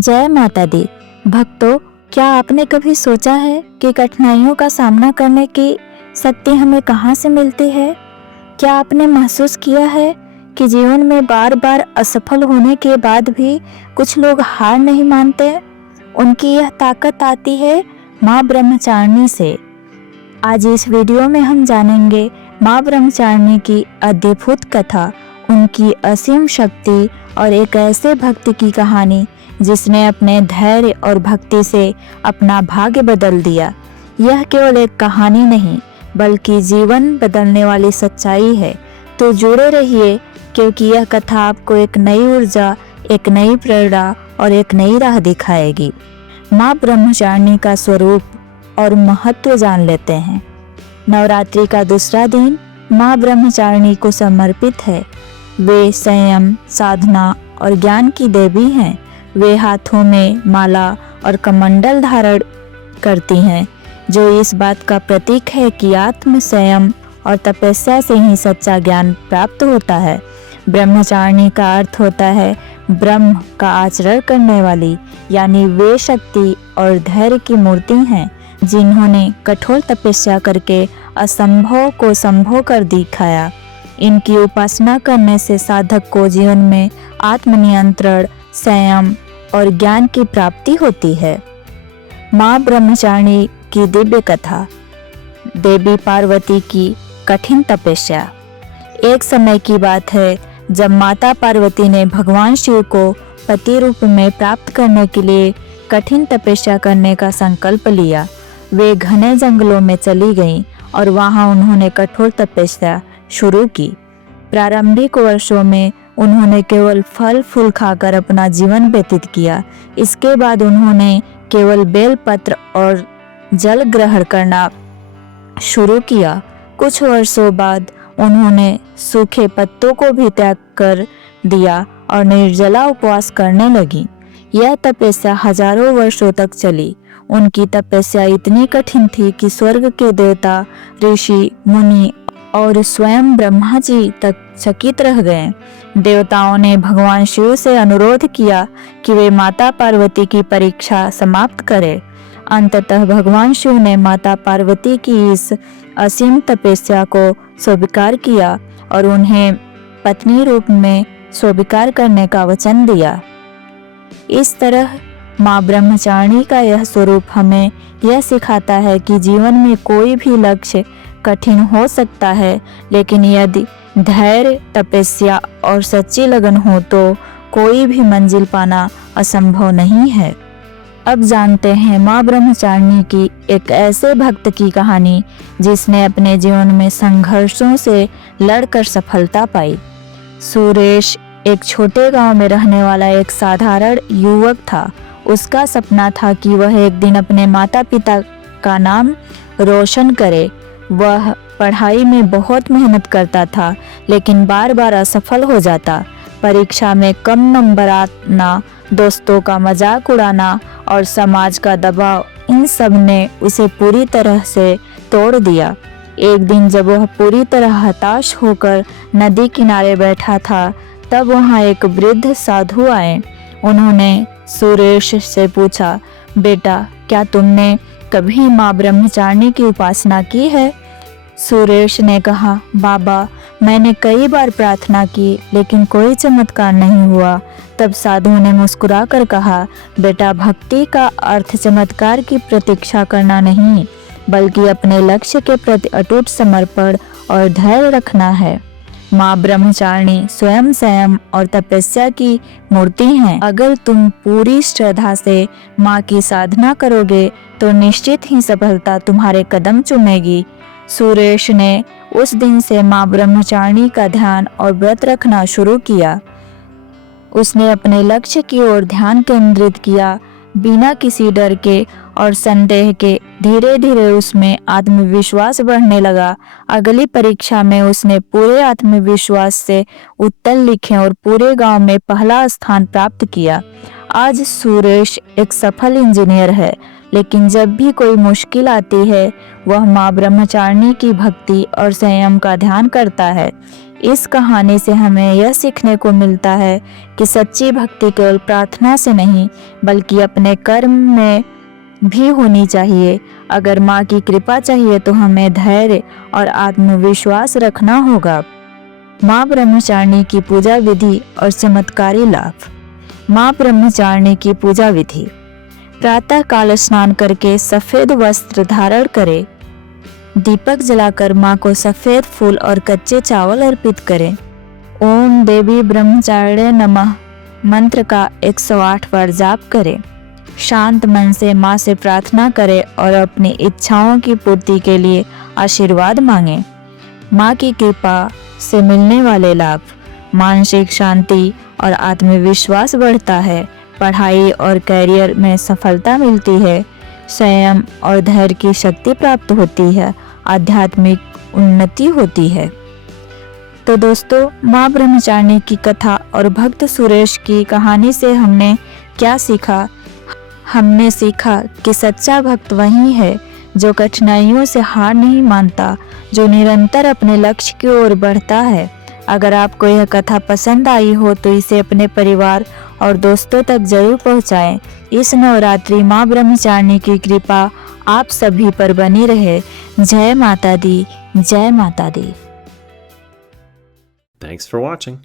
जय माता दी। भक्तों, क्या आपने कभी सोचा है कि कठिनाइयों का सामना करने की शक्ति हमें कहाँ से मिलती है? क्या आपने महसूस किया है कि जीवन में बार बार असफल होने के बाद भी कुछ लोग हार नहीं मानते? उनकी यह ताकत आती है माँ ब्रह्मचारिणी से। आज इस वीडियो में हम जानेंगे माँ ब्रह्मचारिणी की अद्भुत कथा, उनकी असीम शक्ति और एक ऐसे भक्त की कहानी जिसने अपने धैर्य और भक्ति से अपना भाग्य बदल दिया। यह केवल एक कहानी नहीं बल्कि जीवन बदलने वाली सच्चाई है। तो जुड़े रहिए, क्योंकि यह कथा आपको एक नई ऊर्जा, एक नई प्रेरणा और एक नई राह दिखाएगी। माँ ब्रह्मचारिणी का स्वरूप और महत्व जान लेते हैं। नवरात्रि का दूसरा दिन माँ ब्रह्मचारिणी को समर्पित है। वे संयम, साधना और ज्ञान की देवी हैं। वे हाथों में माला और कमंडल धारण करती हैं, जो इस बात का प्रतीक है कि आत्म संयम और तपस्या से ही सच्चा ज्ञान प्राप्त होता है। ब्रह्मचारिणी का अर्थ होता है ब्रह्म का आचरण करने वाली, यानी वे शक्ति और धैर्य की मूर्ति हैं जिन्होंने कठोर तपस्या करके असंभव को संभव कर दिखाया। इनकी उपासना करने से साधक को जीवन में आत्मनियंत्रण, संयम और ज्ञान की प्राप्ति होती है। माँ ब्रह्मचारिणी की दिव्य कथा। देवी पार्वती की कठिन तपस्या। एक समय की बात है जब माता पार्वती ने भगवान शिव को पति रूप में प्राप्त करने के लिए कठिन तपस्या करने का संकल्प लिया। वे घने जंगलों में चली गईं और वहां उन्होंने कठोर तपस्या शुरू की। प्रारंभिक वर्षों में उन्होंने केवल फल फूल खाकर अपना जीवन व्यतीत किया। इसके बाद उन्होंने केवल बेलपत्र और जल ग्रहण करना शुरू किया। कुछ वर्षों बाद उन्होंने सूखे पत्तों को भी त्याग कर दिया और निर्जला उपवास करने लगी। यह तपस्या हजारों वर्षों तक चली। उनकी तपस्या इतनी कठिन थी कि स्वर्ग के देवता, ऋषि, मुनि और स्वयं ब्रह्मा जी तक चकित रह गए। देवताओं ने भगवान शिव से अनुरोध किया कि वे माता पार्वती की परीक्षा समाप्त करें। अंततः भगवान शिव ने माता पार्वती की इस असीम तपस्या को स्वीकार किया और उन्हें पत्नी रूप में स्वीकार करने का वचन दिया। इस तरह माँ ब्रह्मचारिणी का यह स्वरूप हमें यह सिखाता है कि जीवन में कोई भी लक्ष्य कठिन हो सकता है, लेकिन यदि धैर्य, तपस्या और सच्ची लगन हो तो कोई भी मंजिल पाना असंभव नहीं है। अब जानते हैं माँ ब्रह्मचारिणी की एक ऐसे भक्त की कहानी जिसने अपने जीवन में संघर्षों से लड़कर सफलता पाई। सुरेश एक छोटे गांव में रहने वाला एक साधारण युवक था। उसका सपना था कि वह एक दिन अपने माता पिता का नाम रोशन करे। वह पढ़ाई में बहुत मेहनत करता था, लेकिन बार बार असफल हो जाता। परीक्षा में कम नंबर आना, दोस्तों का मजाक उड़ाना और समाज का दबाव, इन सब ने उसे पूरी तरह से तोड़ दिया। एक दिन जब वह पूरी तरह हताश होकर नदी किनारे बैठा था, तब वहाँ एक वृद्ध साधु आए। उन्होंने सुरेश से पूछा, बेटा, क्या तुमने कभी माँ ब्रह्मचारिणी की उपासना की है? सुरेश ने कहा, बाबा, मैंने कई बार प्रार्थना की लेकिन कोई चमत्कार नहीं हुआ। तब साधु ने मुस्कुराकर कहा, बेटा, भक्ति का अर्थ चमत्कार की प्रतीक्षा करना नहीं बल्कि अपने लक्ष्य के प्रति अटूट समर्पण और धैर्य रखना है। माँ ब्रह्मचारिणी स्वयं संयम और तपस्या की मूर्ति हैं। अगर तुम पूरी श्रद्धा से माँ की साधना करोगे तो निश्चित ही सफलता तुम्हारे कदम चूमेगी। सुरेश ने उस दिन से माँ ब्रह्मचारिणी का ध्यान और व्रत रखना शुरू किया। उसने अपने लक्ष्य की ओर ध्यान केंद्रित किया, बिना किसी डर के और संदेह के। धीरे धीरे उसमें आत्मविश्वास बढ़ने लगा। अगली परीक्षा में उसने पूरे आत्मविश्वास से उत्तर लिखे और पूरे गांव में पहला स्थान प्राप्त किया। आज सुरेश एक सफल इंजीनियर है, लेकिन जब भी कोई मुश्किल आती है वह माँ ब्रह्मचारिणी की भक्ति और संयम का ध्यान करता है। इस कहानी से हमें यह सीखने को मिलता है कि सच्ची भक्ति केवल प्रार्थना से नहीं बल्कि अपने कर्म में भी होनी चाहिए। अगर माँ की कृपा चाहिए तो हमें धैर्य और आत्मविश्वास रखना होगा। माँ ब्रह्मचारिणी की पूजा विधि और चमत्कारी लाभ। माँ ब्रह्मचारिणी की पूजा विधि। प्रातः काल स्नान करके सफेद वस्त्र धारण करें। दीपक जलाकर माँ को सफेद फूल और कच्चे चावल अर्पित करें। ओम देवी ब्रह्मचारिणे नमः मंत्र का 108 बार जाप करें। शांत मन से माँ से प्रार्थना करें और अपनी इच्छाओं की पूर्ति के लिए आशीर्वाद मांगें। माँ की कृपा से मिलने वाले लाभ। मानसिक शांति और आत्मविश्वास बढ़ता है। पढ़ाई और करियर में सफलता मिलती है। संयम और धैर्य की शक्ति प्राप्त होती है। आध्यात्मिक उन्नति होती है। तो दोस्तों, माँ ब्रह्मचारिणी की कथा और भक्त सुरेश की कहानी से हमने क्या सीखा? हमने सीखा कि सच्चा भक्त वही है जो कठिनाइयों से हार नहीं मानता, जो निरंतर अपने लक्ष्य की ओर बढ़ता है। अगर आपको यह कथा पसंद आई हो तो इसे अपने परिवार और दोस्तों तक जरूर पहुंचाएं। इस नवरात्रि माँ ब्रह्मचारिणी की कृपा आप सभी पर बनी रहे। जय माता दी, जय माता दी। Thanks for watching.